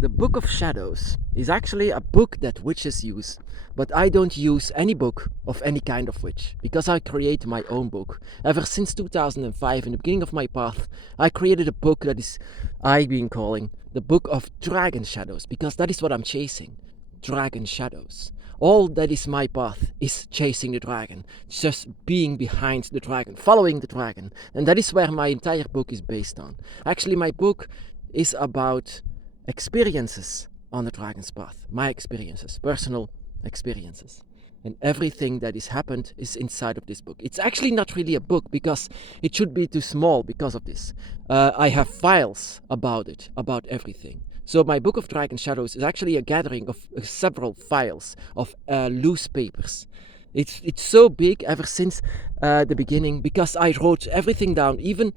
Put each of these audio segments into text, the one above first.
The Book of Shadows is actually a book that witches use, but I don't use any book of any kind of witch, because I create my own book. Ever since 2005, in the beginning of my path, I created a book that is I've been calling the Book of Dragon Shadows, because that is what I'm chasing. Dragon shadows. All that is my path is chasing the dragon, just being behind the dragon, following the dragon. And that is where my entire book is based on. Actually, my book is about experiences on the dragon's path. My experiences, personal experiences. And everything that has happened is inside of this book. It's actually not really a book, because it should be too small because of this. I have files about it, about everything. So my Book of Dragon Shadows is actually a gathering of several files of loose papers. It's so big ever since the beginning, because I wrote everything down, even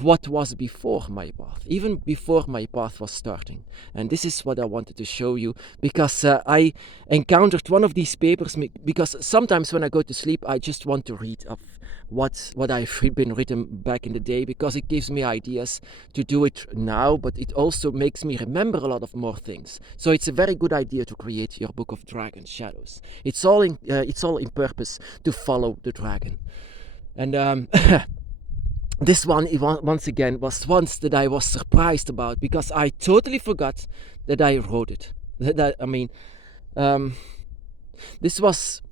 what was before my path, even before my path was starting. And this is what I wanted to show you, because I encountered one of these papers, because sometimes when I go to sleep I just want to read of what I've been written back in the day, because it gives me ideas to do it now, but it also makes me remember a lot of more things. So it's a very good idea to create your Book of Dragon Shadows. It's all in purpose to follow the dragon. And this one, once again, was once that I was surprised about, because I totally forgot that I wrote it. This was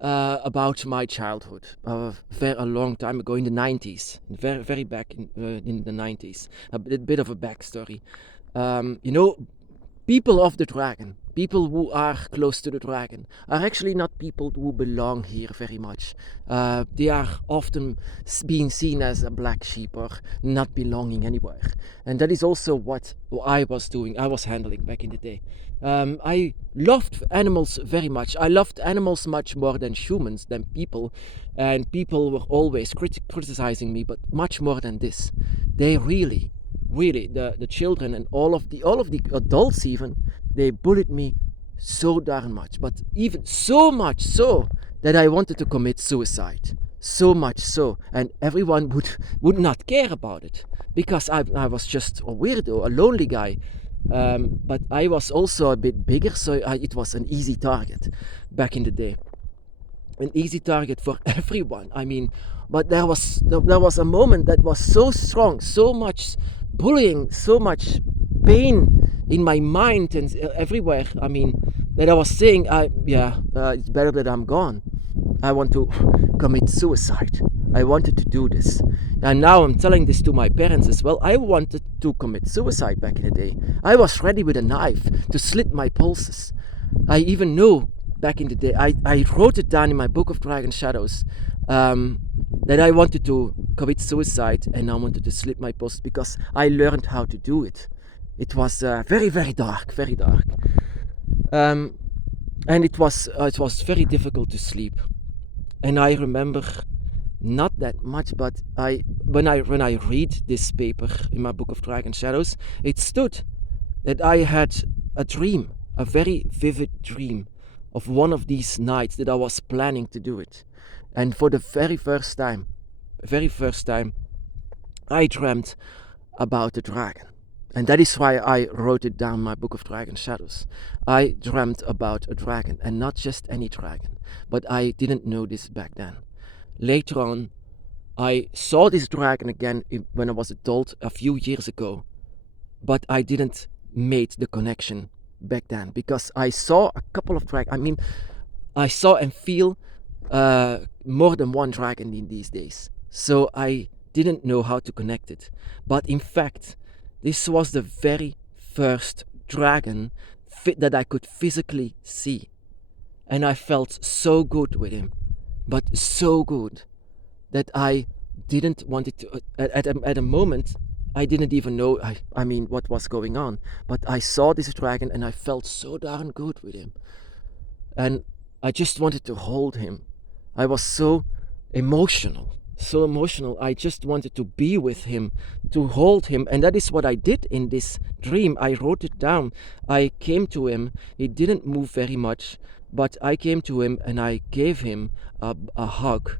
about my childhood, a long time ago in the 90s, very back in the 90s. A bit of a backstory. People of the dragon, people who are close to the dragon, are actually not people who belong here very much. They are often being seen as a black sheep or not belonging anywhere. And that is also what I was doing, I was handling back in the day. I loved animals very much. I loved animals much more than humans, than people. And people were always criticizing me, but much more than this. They really, the children and all of the adults even, they bullied me so darn much, but even so much so that I wanted to commit suicide. So much so, and everyone would not care about it, because I was just a weirdo, a lonely guy. But I was also a bit bigger, so it was an easy target back in the day. An easy target for everyone. But there was a moment that was so strong, so much bullying, so much pain in my mind and everywhere. That I was saying, it's better that I'm gone. I want to commit suicide. I wanted to do this. And now I'm telling this to my parents as well. I wanted to commit suicide back in the day. I was ready with a knife to slit my pulses. I even knew back in the day, I wrote it down in my Book of Dragon Shadows, that I wanted to commit suicide, and I wanted to slit my pulses, because I learned how to do it. It was very, very dark, very dark. And it was very difficult to sleep. And I remember, not that much, but when I read this paper in my Book of Dragon Shadows, it stood that I had a dream, a very vivid dream, of one of these nights that I was planning to do it. And for the very first time, I dreamt about the dragon. And that is why I wrote it down in my Book of Dragon Shadows. I dreamt about a dragon, and not just any dragon. But I didn't know this back then. Later on, I saw this dragon again when I was adult a few years ago. But I didn't make the connection back then, because I saw a couple of dragons. I saw and feel more than one dragon in these days. So I didn't know how to connect it. But in fact, this was the very first dragon that I could physically see. And I felt so good with him, but so good that I didn't want it to, at a moment, I didn't even know, what was going on. But I saw this dragon and I felt so darn good with him. And I just wanted to hold him. I was so emotional. I just wanted to be with him, to hold him. And that is what I did in this dream. I wrote it down. I came to him. He didn't move very much, but I came to him and I gave him a hug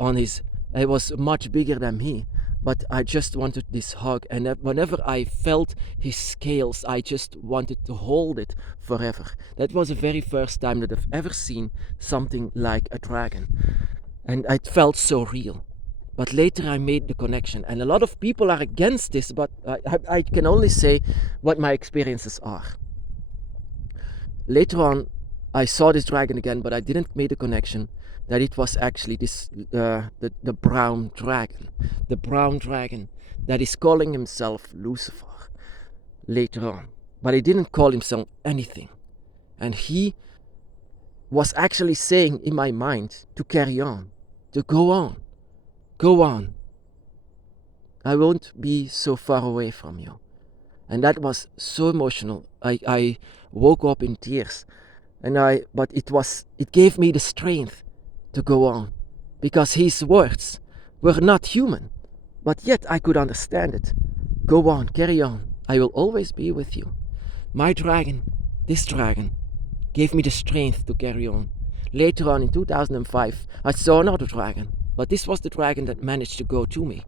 on his... It was much bigger than me, but I just wanted this hug. And whenever I felt his scales, I just wanted to hold it forever. That was the very first time that I've ever seen something like a dragon. And it felt so real. But later I made the connection. And a lot of people are against this, but I can only say what my experiences are. Later on, I saw this dragon again, but I didn't make the connection that it was actually this the brown dragon. The brown dragon that is calling himself Lucifer later on. But he didn't call himself anything. And he was actually saying in my mind to carry on, to go on. Go on. I won't be so far away from you. And that was so emotional. I woke up in tears. But it gave me the strength to go on. Because his words were not human. But yet I could understand it. Go on, carry on. I will always be with you. My dragon, this dragon, gave me the strength to carry on. Later on in 2005, I saw another dragon. But this was the dragon that managed to go to me.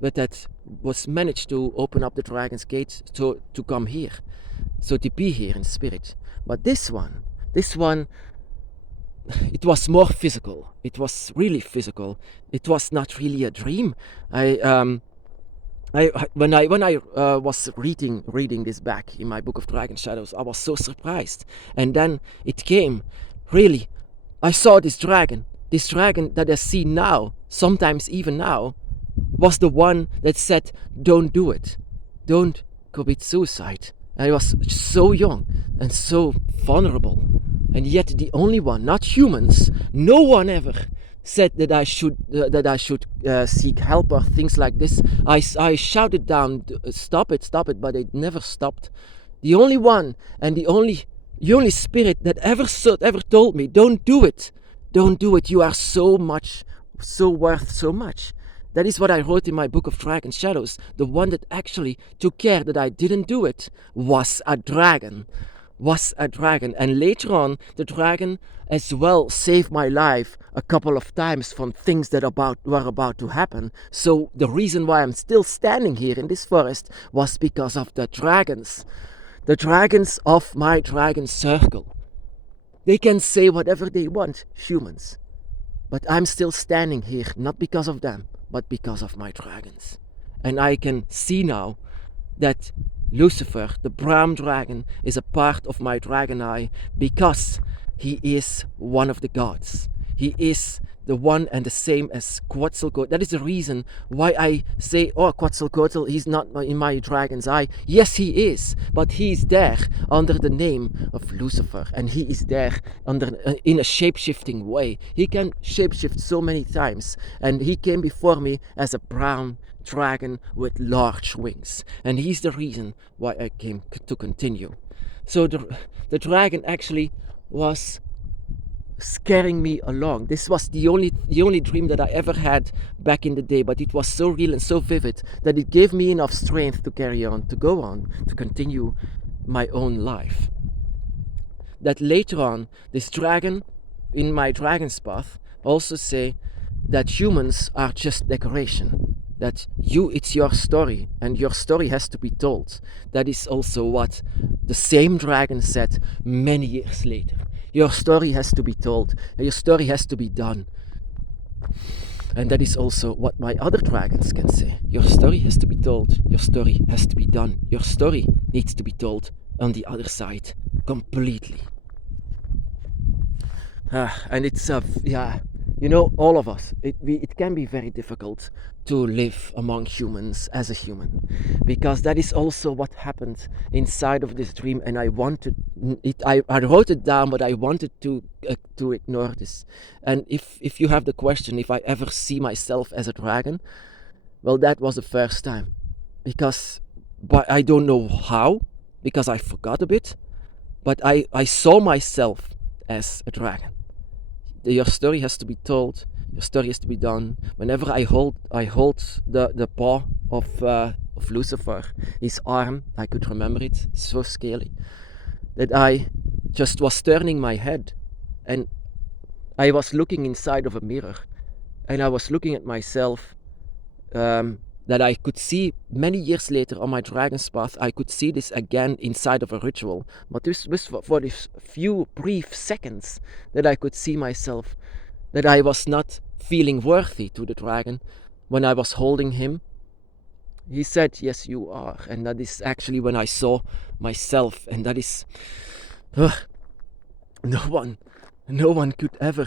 But that was managed to open up the dragon's gate to come here. So to be here in spirit. But this one, it was more physical. It was really physical. It was not really a dream. When I was reading this back in my book of Dragon Shadows, I was so surprised. And then it came, really, I saw this dragon that I see now, sometimes even now, was the one that said, don't do it. Don't commit suicide. And I was so young and so vulnerable. And yet the only one, not humans, no one ever said that I should seek help or things like this. I shouted down, stop it, but it never stopped. The only one and the only spirit that ever told me, don't do it. Don't do it. You are so worth so much. That is what I wrote in my book of Dragon Shadows. The one that actually took care that I didn't do it was a dragon. And later on, the dragon as well saved my life a couple of times from things that were about to happen. So the reason why I'm still standing here in this forest was because of the dragons. The dragons of my dragon circle. They can say whatever they want, humans. But I'm still standing here, not because of them, but because of my dragons. And I can see now that Lucifer, the brown dragon, is a part of my dragon eye because he is one of the gods. He is the one and the same as Quetzalcoatl. That is the reason why I say, oh, Quetzalcoatl, he's not in my dragon's eye. Yes, he is, but he is there under the name of Lucifer, and he is there in a shape-shifting way. He can shape-shift so many times, and he came before me as a brown dragon with large wings, and he's the reason why I came to continue. So the dragon actually was scaring me along. This was the only dream that I ever had back in the day, but it was so real and so vivid that it gave me enough strength to carry on, to go on, to continue my own life. That later on, this dragon in my dragon's path also say that humans are just decoration. That it's your story, and your story has to be told. That is also what the same dragon said many years later. Your story has to be told, and your story has to be done. And that is also what my other dragons can say. Your story has to be told, your story has to be done. Your story needs to be told on the other side, completely. And it's, all of us, it can be very difficult to live among humans as a human, because that is also what happened inside of this dream, and I wanted it. I wrote it down, but I wanted to ignore this. And if you have the question if I ever see myself as a dragon, well, that was the first time, but I don't know how, because I forgot a bit, but I saw myself as a dragon. Your story has to be told. Your story has to be done. Whenever I hold the paw of Lucifer, his arm, I could remember it. So scary that I just was turning my head, and I was looking inside of a mirror, and I was looking at myself. The that I could see many years later on my dragon's path. I could see this again inside of a ritual, but this was for these few brief seconds that I could see myself, that I was not feeling worthy to the dragon when I was holding him. He said, yes, you are. And that is actually when I saw myself. And that is, no one could ever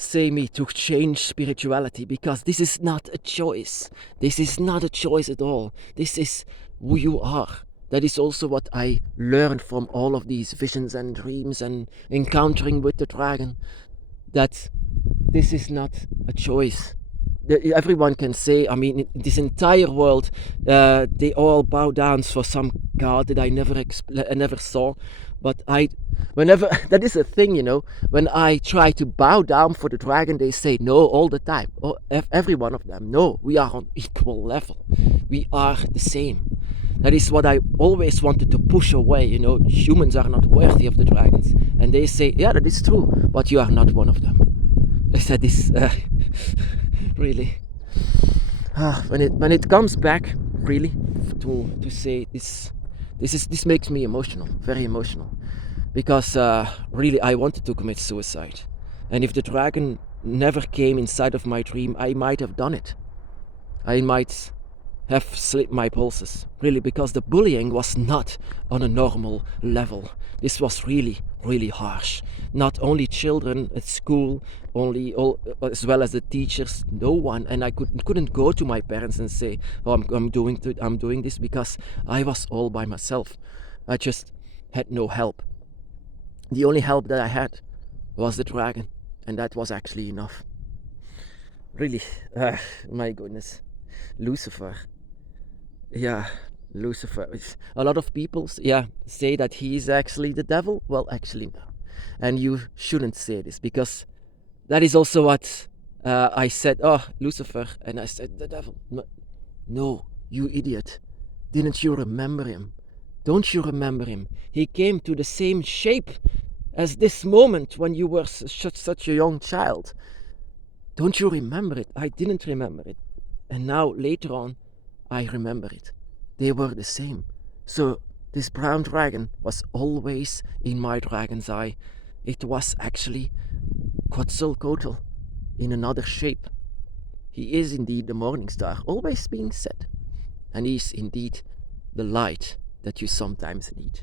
say me to change spirituality, because this is not a choice. This is not a choice at all. This is who you are. That is also what I learned from all of these visions and dreams and encountering with the dragon, that this is not a choice. Everyone can say, I mean, in this entire world, they all bow down for some god that I never saw. But whenever, that is a thing, you know, when I try to bow down for the dragon, they say no all the time. Every one of them, no, we are on equal level. We are the same. That is what I always wanted to push away, you know, humans are not worthy of the dragons. And they say, yeah, that is true, but you are not one of them. I said this, really. When it comes back, really, to say this makes me emotional, very emotional, because really I wanted to commit suicide, and if the dragon never came inside of my dream, I might have done it. I might have slit my pulses, really, because the bullying was not on a normal level. This was really, really harsh. Not only children at school, as well as the teachers, no one. And I couldn't go to my parents and say, oh, I'm doing this, because I was all by myself. I just had no help. The only help that I had was the dragon, and that was actually enough. Really, my goodness. Lucifer. Yeah, Lucifer. A lot of people say that he's actually the devil. Well, actually no. And you shouldn't say this, because that is also what I said. Oh, Lucifer. And I said, the devil. No, you idiot. Didn't you remember him? Don't you remember him? He came to the same shape as this moment when you were such a young child. Don't you remember it? I didn't remember it. And now, later on, I remember it. They were the same. So this brown dragon was always in my dragon's eye. It was actually Quetzalcoatl in another shape. He is indeed the morning star, always being said. And he is indeed the light that you sometimes need.